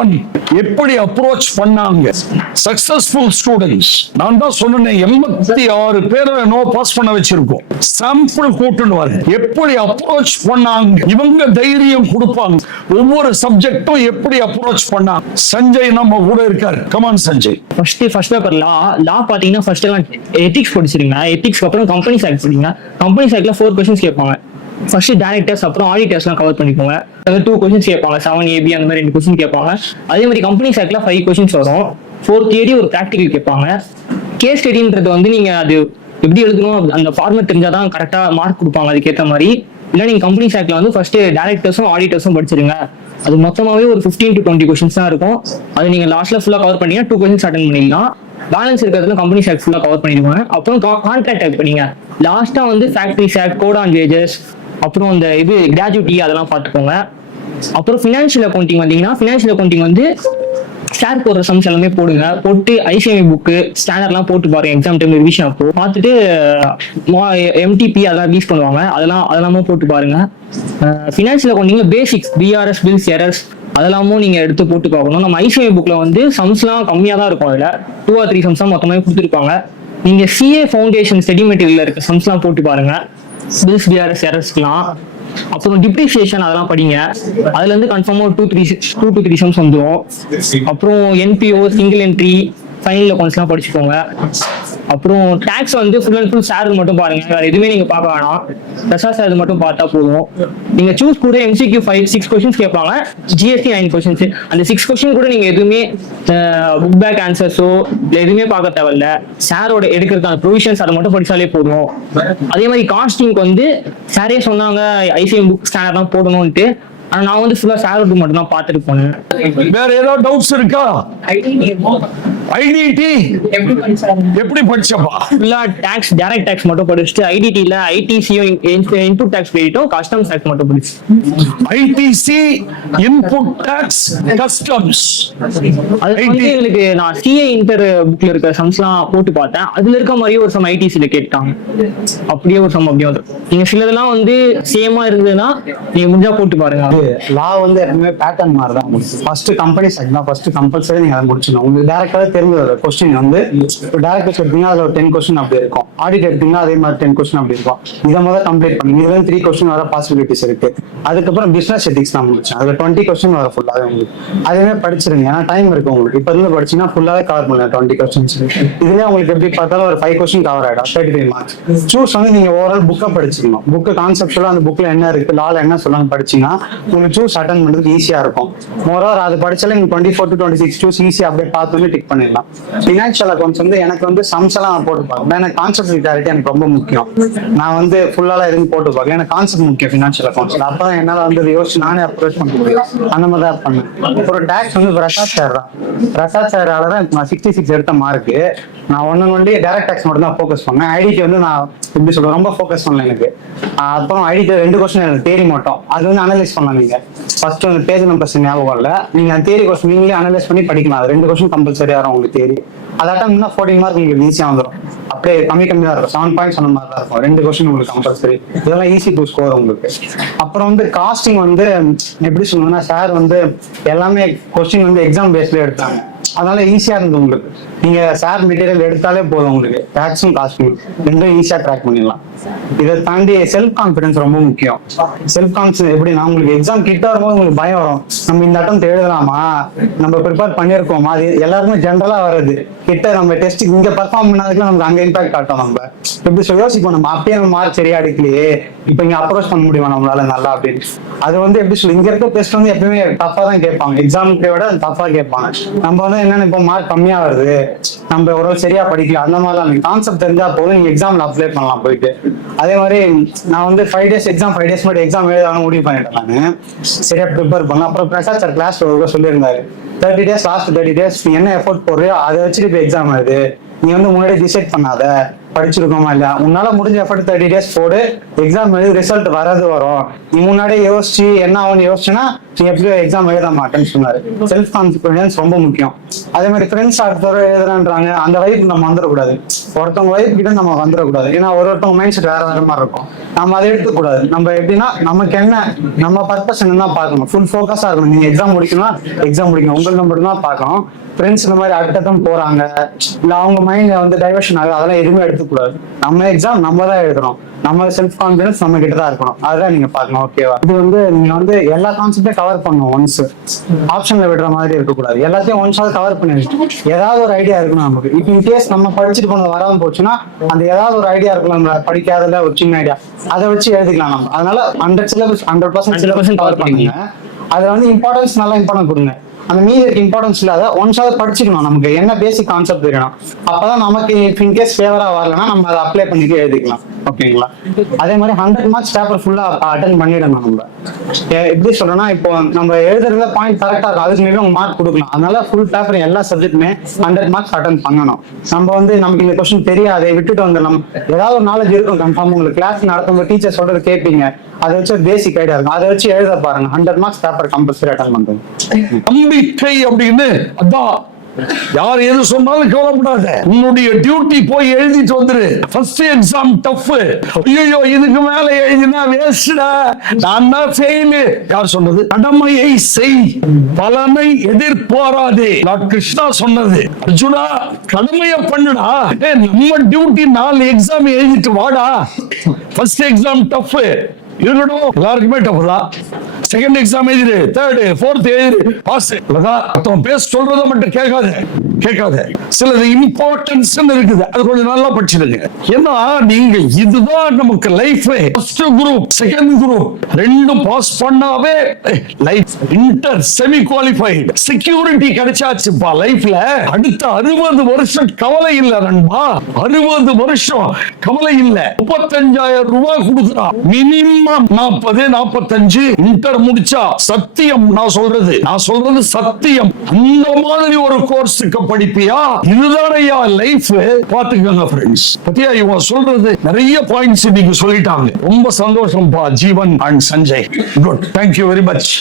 1 எப்படி அப்ரோச் பண்ணாங்க successful students. நான் தான் சொன்னேன் 86 பேரை நோ பாஸ் பண்ண வச்சிருக்கோம். சாம்பிள் கூட்டுன்னு வர எப்படி அப்ரோச் பண்ணாங்க, இவங்க தைரியம் கொடுப்பாங்க. ஒவ்வொரு சப்ஜெக்டும் எப்படி அப்ரோச் பண்ணாங்க. சஞ்சய் நம்ம கூட இருக்காரு. கமான் சஞ்சய். ஃபர்ஸ்ட் பேப்பர் லா பாத்தீங்கன்னா ஃபர்ஸ்ட் எல்லாம் எத்திக்ஸ் படிச்சிருங்க. எத்திக்ஸ்க்கு அப்புறம் கம்பெனிஸ் ஆக்ட் படிங்க. கம்பெனிஸ் ஆக்ட்ல 4 கொஸ்டின்ஸ் கேட்பாங்க. ஃபர்ஸ்ட் டைரக்டர்ஸ் அப்புறம் ஆடிட்டர்ஸ்லாம் கவர் பண்ணிக்கோங்க. 2 கொஸ்டின்ஸ் கேட்பாங்க. 7AB அந்த மாதிரி 2 கொஸ்டின் கேட்பாங்க. அதே மாதிரி கம்பெனிஸ் ஆக்ட்ல 5 கொஸ்டின்ஸ் வரும். 4 தியரி ஒரு ப்ராக்டிகல் கேட்பாங்க. கேஸ் ஸ்டடின்றது வந்து நீங்க அது எப்படி எழுதணும் அந்த ஃபார்மேட் தெரிஞ்சாதான் கரெக்டா மார்க் கொடுப்பாங்க அதுக்கேற்ற மாதிரி. இல்லை நீங்க கம்பெனிஸ் ஆக்ட்ல வந்து ஃபர்ஸ்ட் டைரக்டர்ஸும் ஆடிட்டர்ஸும் படிச்சிருங்க. அது மொத்தமாவே ஒரு 15 to 20 கொஸ்டின்ஸ் தான் இருக்கும். அது நீங்க லாஸ்ட்ல ஃபுல்லா கவர் பண்ணீங்கன்னா 2 கொஸ்டின்ஸ் அட்டென்ட் பண்ணிடலாம். பேலன்ஸ் இருக்கிறதுல கம்பெனிஸ் ஆக்ட் ஃபுல்லா கவர் பண்ணிடுவாங்க. அப்புறம் கான்ட்ராக்ட் ஆக்ட் பண்ணீங்க. லாஸ்டா வந்து factories act, code on wages, அப்புறம் இந்த இது கிராஜுவிட்டி அதெல்லாம் பார்த்துக்கோங்க. அப்புறம் ஃபினான்ஷியல் அக்கௌண்டிங் வந்தீங்கன்னா ஃபினான்ஷியல் அக்கௌண்டிங் வந்து ஷேர் போடுற சம்ஸ் எல்லாமே போடுங்க. போட்டு ஐசிஐ புக்கு ஸ்டாண்டர்ட்லாம் போட்டு பாருங்க. எக்ஸாம் டைம்ல ரிவிஷன் அப்போ பார்த்துட்டு MTP அதெல்லாம் ரிலீஸ் பண்ணுவாங்க. அதெல்லாமும் போட்டு பாருங்க. ஃபினான்ஷியல் அக்கௌண்டிங்ல பேசிக்ஸ் BRS பில்ஸ் எரர்ஸ் அதெல்லாமும் நீங்க எடுத்து போட்டு பார்க்கணும். நம்ம ஐசிஐ புக்ல வந்து சம்ஸ்லாம் கம்மியா தான் இருக்கும். அதில் 2 or 3 சம்ஸ் தான் மொத்தமாக கொடுத்துருப்பாங்க. நீங்க CA ஃபவுண்டேஷன் ஸ்டடி மெட்டீரியல் இருக்க சம்ஸ்லாம் போட்டு பாருங்க. பில்ஸ் BRS எரர்ஸ்லாம். அப்புறம் டிப்ரிசியேஷன் அதெல்லாம் படிங்க. அதுல இருந்து கன்ஃபார்மா 2 to 3 சம்ஸ் வந்துடும். அப்புறம் NPO சிங்கிள் என்ட்ரி ஃபைனல் அக்கௌண்ட்ஸ்லாம் படிச்சுக்கோங்க. அப்புறம் டாக்ஸ் வந்து ஃபுல் அண்ட் ஃபுல் சார் மட்டும் பாருங்க. வேற எதுவுமே நீங்க பார்க்க வேணாம். பிரசாத் சார் மட்டும் பார்த்தா போதும். நீங்க சூஸ் கூட MCQ 6 கொஸ்டின்ஸ் கேட்பாங்க. GST 9 questions. அந்த 6 கொஸ்டின் கூட நீங்க எதுவுமே புக் பேக் ஆன்சர்ஸோ எதுவுமே பார்க்க தேவையில்ல. சாரோட எடுக்கிறதுக்கான ப்ரொவிஷன்ஸ் அதை மட்டும் படிச்சாலே போதும். அதே மாதிரி காஸ்டிங்க்கு வந்து சாரே சொன்னாங்க ஐசிஎம் புக் ஸ்கேனர்லாம் போடணும்ட்டு. ஆனா நான் வந்து ஃபுல்லா சாரோட்டு மட்டும் தான் பார்த்துட்டு போனேன். வேற ஏதாவது டவுட்ஸ் இருக்கா? ஐடிடி எப்படி படிச்சப்பா? ஃபுல்லா டாக்ஸ் டைரக்ட் டாக்ஸ் மட்டும் படிச்சுட்டு ஐடிடில ஐடிசியும் இன்புட் டாக்ஸ் கிரெடிட்டும் கஸ்டம்ஸ் டாக்ஸ் மட்டும் படிச்சு. ITC input tax customs. அது வந்து எனக்கு நான் சிஏ இன்டர் புக்ல இருக்க சம்ஸ்லாம் போட்டு பார்த்தேன். அதுல இருக்க மாதிரியே ஒரு சம் ஐடிசில கேட்டாங்க. அப்படியே ஒரு சம் அப்படியே வந்து நீங்க சிலதெல்லாம் வந்து சேமா இருந்ததுன்னா நீங்க முடிஞ்சா போட்டு பாருங்க. லா வந்து எப்பவுமே பேட்டர்ன் மாதிரி தான் முடிச்சு. ஃபர்ஸ்ட் கம்பெனிஸ் ஆக்ட் தான் ஃபர்ஸ்ட் கம்பல்சரி நீங்க அதை முடிச்சிடணும். உங்களுக்கு டேரக்டாவே தெரிஞ்ச கொஸ்டின் வந்து டேரக்டர்ஸ் எடுத்தீங்கன்னா அதுல 10 கொஸ்டின் அப்படி இருக்கும். ஆடிட் எடுத்தீங்கன்னா அதே மாதிரி 10 கொஸ்டின் அப்படி இருக்கும். இதை முதல்ல கம்ப்ளீட் பண்ணி இதுல 3 கொஸ்டின் வர பாசிபிலிட்டிஸ் இருக்கு. அதுக்கப்புறம் பிசினஸ் எத்திக்ஸ் நான் முடிச்சேன். அதுல 20 கொஸ்டின் வர ஃபுல்லாவே உங்களுக்கு அதுவே படிச்சிருங்க. ஏன்னா டைம் இருக்கு உங்களுக்கு. இப்ப இருந்து படிச்சீங்கன்னா ஃபுல்லாவே கவர் பண்ணலாம் 20 கொஸ்டின்ஸ். இதுல உங்களுக்கு எப்படி பார்த்தாலும் ஒரு 5 கொஸ்டின் கவர் ஆயிடும். 35 மார்க்ஸ். சூஸ் வந்து நீங்க ஓவரால் புக்கை படிச்சிடணும். புக்கு கான்செப்ட்ல அந்த புக்ல என்ன இருக்கு, லால என்ன சொல்லுவாங்க படிச்சீங்கன்னா உங்களுக்கு சூஸ் அட்டன் பண்றதுக்கு ஈஸியா இருக்கும். மோரோவர் அது படிச்சாலும் நீங்க 24 to 26 சூஸ் ஈஸியா அப்படியே பார்த்தோன்னே டிக் பண்ணிடலாம். ஃபினான்ஷியல் அக்கௌண்ட்ஸ் வந்து எனக்கு வந்து சம்ஸ் எல்லாம் போட்டு பார்க்கணும். எனக்கு கான்செப்ட் கிளாரிட்டி எனக்கு ரொம்ப முக்கியம். நான் வந்து ஃபுல்லாலாம் எதுவும் போட்டு பார்க்கல. எனக்கு கான்செப்ட் முக்கியம் ஃபினான்ஷியல் அக்கௌண்ட்ஸ். அப்பதான் என்னால வந்து யோசிச்சு நானே அப்ரோச் பண்ண முடியும். அந்த மாதிரி தான் பண்ணேன். அப்புறம் டாக்ஸ் வந்து பிரசாத் சார் தான். பிரசாத் சாரால தான் நான் 66 எடுத்த மார்க்கு. நான் ஒன்னு டைரக்ட் டாக்ஸ் மட்டும் தான் ஃபோக்கஸ் பண்ணேன். ஐடிக்கு வந்து நான் எப்படி சொல்றேன் ரொம்ப ஃபோக்கஸ் பண்ணல எனக்கு. அப்புறம் ஐடிக்கு 2 கொஸ்டின் எனக்கு தேரி மட்டும் அது வந்து அனலைஸ் பண்ணலாம். நீங்க ஃபர்ஸ்ட் வந்து பேஜ் நம்பர்ஸ் ஞாபகம் இல்லை. நீங்க அந்த தேரி கொஸ்டின் நீங்களே அனலைஸ் பண்ணி படிக்கலாம். அது 2 கொஸ்டின் கம்பல்சரியா வரும் உங்களுக்கு தேரி. அதை அட்டன் 14 மார்க் உங்களுக்கு ஈஸியா வந்துடும். அப்படியே கம்மி தான் இருக்கும். 7 பாயிண்ட்ஸ் அந்த மாதிரி தான் இருக்கும். 2 கொஸ்டின் உங்களுக்கு கம்பல்சரி. இதெல்லாம் ஈஸி டு ஸ்கோர் உங்களுக்கு. அப்புறம் வந்து காஸ்டிங் வந்து எப்படி சொல்லணும்னா சார் வந்து எல்லாமே கொஸ்டின் வந்து எக்ஸாம் பேஸ்ல எடுத்தாங்க. அதனால ஈஸியா இருந்தது உங்களுக்கு. நீங்க சார் மெட்டீரியல் எடுத்தாலே போதும் உங்களுக்கு. டாக்ஸும் காஸ்டிங் 2 ஈஸியா ட்ராக் பண்ணிடலாம். இதை தாண்டி செல்ஃப் கான்ஃபிடன்ஸ் ரொம்ப முக்கியம். செல்ஃப் கான்ஃபிடன்ஸ் எப்படின்னா உங்களுக்கு எக்ஸாம் கிட்ட வரும்போது உங்களுக்கு பயம் வரும். நம்ம இந்த அட்டம் எழுதலாமா, நம்ம ப்ரிப்பேர் பண்ணியிருக்கோமா, அது எல்லாருமே ஜென்ரலா வருது. கிட்ட நம்ம டெஸ்ட் இங்க பர்ஃபார்ம் பண்ணதுக்குலாம் நமக்கு அங்க இம்பாக்ட் காட்டும். நம்ம எப்படி யோசிப்போம், நம்ம அப்பயே நம்ம மார்க் சரியா அடிக்கலையே, இப்ப இங்க அப்ரோச் பண்ண முடியுமா நம்மளால நல்லா அப்படின்னு. அது வந்து எப்படி சொல்லு, இங்க இருக்க டெஸ்ட் வந்து எப்பவுமே டஃபா தான் கேட்பாங்க. எக்ஸாமுக்கு விட டஃபா கேட்பாங்க. நம்ம வந்து என்னன்னு இப்போ மார்க் கம்மியா வருது, நம்ம ஒரு சரியா படிக்கல, அந்த மாதிரிலாம் கான்செப்ட் தெரிஞ்சா போதும் நீங்க எக்ஸாம்ல அப்ளை பண்ணலாம் போயிட்டு. அதே மாதிரி நான் வந்து 5 days எக்ஸாம் 5 days மட்டும் எக்ஸாம் எழுதாலும் முடிவு பண்ணிட்டேன். நான் சரியா ப்ரிப்பேர் பண்ணேன். அப்புறம் பிரசாத் சார் கிளாஸ் சொல்லியிருந்தாரு 30 days லாஸ்ட் 30 days நீ என்ன எஃபோர்ட் போடுறியோ அதை வச்சுட்டு இப்போ எக்ஸாம் எழுது. நீ வந்து முன்னாடி டிசைட் பண்ணாத, படிச்சிருக்கோமா இல்லையா, உன்னால முடிஞ்ச எஃபர்ட் 30 days போடு, எக்ஸாம் எழுதி ரிசல்ட் வரது வரும். நீ முன்னாடியே யோசிச்சு என்ன ஆகும்னு யோசிச்சுன்னா நீ எப்படியோ எக்ஸாம் எழுத மாட்டேன்னு சொன்னாரு. செல்ஃப் கான்ஃபிடன்ஸ் ரொம்ப முக்கியம். அதே மாதிரி ஃப்ரெண்ட்ஸ் அடுத்தவரை எழுதுறான்றாங்க, அந்த வைப்பு நம்ம வந்துடக்கூடாது. ஒருத்தவங்க வைப்பு கிட்ட நம்ம வந்துடக்கூடாது. ஏன்னா ஒருத்தவங்க மைண்ட் செட் வேற வேற மாதிரி இருக்கும். நம்ம அதை எடுத்துக்கூடாது. நம்ம எப்படின்னா நமக்கு என்ன, நம்ம பர்பஸ் என்னன்னா பார்க்கணும். ஃபுல் ஃபோக்கஸா இருக்கணும். நீங்க எக்ஸாம் முடிக்கணும்னா எக்ஸாம் முடிக்கணும், உங்களுக்கு மட்டும் தான் பார்க்கணும். ஃப்ரெண்ட்ஸ் இந்த மாதிரி அடுத்ததான் போறாங்க, இல்ல அவங்க மைண்ட்ல வந்து டைவர்ஷன் ஆகுது, அதெல்லாம் எதுவுமே எடுத்துக்கூடாது. நம்ம எக்ஸாம் நம்ம தான் எழுதுறோம், நம்ம செல்ஃப் கான்பிடன்ஸ் நம்ம கிட்ட தான் இருக்கணும். அதுதான் நீங்க பார்க்கணும். ஓகேவா? இது வந்து நீங்க வந்து எல்லா கான்செப்டையும் கவர் பண்ணணும். ஒன்ஸ் ஆப்ஷன்ல விடுற மாதிரி இருக்கக்கூடாது. எல்லாத்தையும் ஒன்ஸாவது கவர் பண்ணிடணும். ஏதாவது ஒரு ஐடியா இருக்கணும் நமக்கு. இப்போ இன்கேஸ் நம்ம படிச்சுட்டு போனது வராம போச்சுன்னா அந்த ஏதாவது ஒரு ஐடியா இருக்கலாம், நம்ம படிக்காதல ஒரு சின்ன ஐடியா, அதை வச்சு எழுதிக்கலாம் நம்ம. அதனால 100% சிலபஸ் கவர் பண்ணுங்க. அதுல வந்து இம்பார்ட்டன்ஸ் நல்லா இம்பார்ட்டன்ட் கொடுங்க. அந்த மீதி இம்பார்ட்டன்ஸ் இல்லாத ஒன்ஸாவது படிச்சுக்கணும். நமக்கு என்ன பேசிக் கான்செப்ட் தெரியணும். அப்பதான் நமக்கு இன்கேஸ் ஃபேவரா வரலன்னா நம்ம அதை அப்ளை பண்ணிட்டு எழுதிக்கலாம். ஓகேங்களா? அதே மாதிரி 100 மார்க்ஸ் பேப்பர் ஃபுல்லா அட்டன் பண்ணிடணும். நம்ம எப்படி சொல்றோம்னா, இப்போ நம்ம எழுதுறதுல பாயிண்ட் கரெக்டா இருக்கும், அதுக்கு மேலே உங்க மார்க் கொடுக்கலாம். அதனால ஃபுல் பேப்பர் எல்லா சப்ஜெக்ட்டுமே 100 மார்க்ஸ் அட்டன் பண்ணணும். நம்ம வந்து நமக்கு இந்த கொஸ்டின் தெரியாது விட்டுட்டு வந்துடலாம். ஏதாவது ஒரு நாலேஜ் இருக்கும் கன்ஃபார்ம். உங்களுக்கு கிளாஸ் நடத்தும் டீச்சர் சொல்றது கேட்பீங்க, அதை வச்சு ஒரு பேசிக் ஐடியா இருக்கும், அதை வச்சு எழுத பாருங்க. 100 மார்க்ஸ் பேப்பர் கம்பல்சரி அட்டன் பண்றது. நம்பிக்கை அப்படின்னு அதான். யார் எது சொன்னாலும் கவலைப்படாத, உன்னுடைய டியூட்டி போய் எழுதிட்டு வந்துரு. First exam tough. ஐயோ இதுக்கு மேல எழுதினா வேஸ்டா, நான் தான் ஃபெயில். யார் சொன்னது? கடமையை செய், பலனை எதிர்பாராதே. லார்ட் கிருஷ்ணா சொன்னது. அர்ஜுனா கடமையை பண்ணுடா, நம்ம டியூட்டி 4 எக்ஸாம் எழுதிட்டு வாடா. ஃபர்ஸ்ட் எக்ஸாம் டஃப் இருக்கணும், எல்லாருக்குமே டஃப் தான். செகண்ட் எக்ஸாம் எழுதிரு, தேர்ட் ஃபோர்த் எழுதிரு, பாஸ். பேச சொல்றத மட்டும் கேட்காத. சிலது இம்பார்ட்டன்ஸ் இருக்குது, அது கொஞ்சம் நல்லா படிச்சிருங்க. ஏன்னா நீங்க இதுதான் நமக்கு life. First group second group ரெண்டும் பாஸ் பண்ணாவே life inter semi qualified security கிடைச்சாச்சுப்பா லைஃப்ல. அடுத்த 60 வருஷம் கவலை இல்ல நண்பா. 60 வருஷம் கவலை இல்ல. 35,000 ரூபாய் கொடுக்குறான் மினிமம். 40-45 இன்டர் முடிச்சா சத்தியம். நான் சொல்றது சத்தியம். அந்த மாதிரி ஒரு கோர்ஸுக்கு படிப்பியா? இதுதானையா லைஃப். பாத்துக்கோங்க ஃப்ரெண்ட்ஸ். பத்தியா இவங்க சொல்றது நிறைய பாயிண்ட்ஸ் நீங்க சொல்லிட்டாங்க. ரொம்ப சந்தோஷம் பா Jeevan and Sanjay. Good, thank you very much.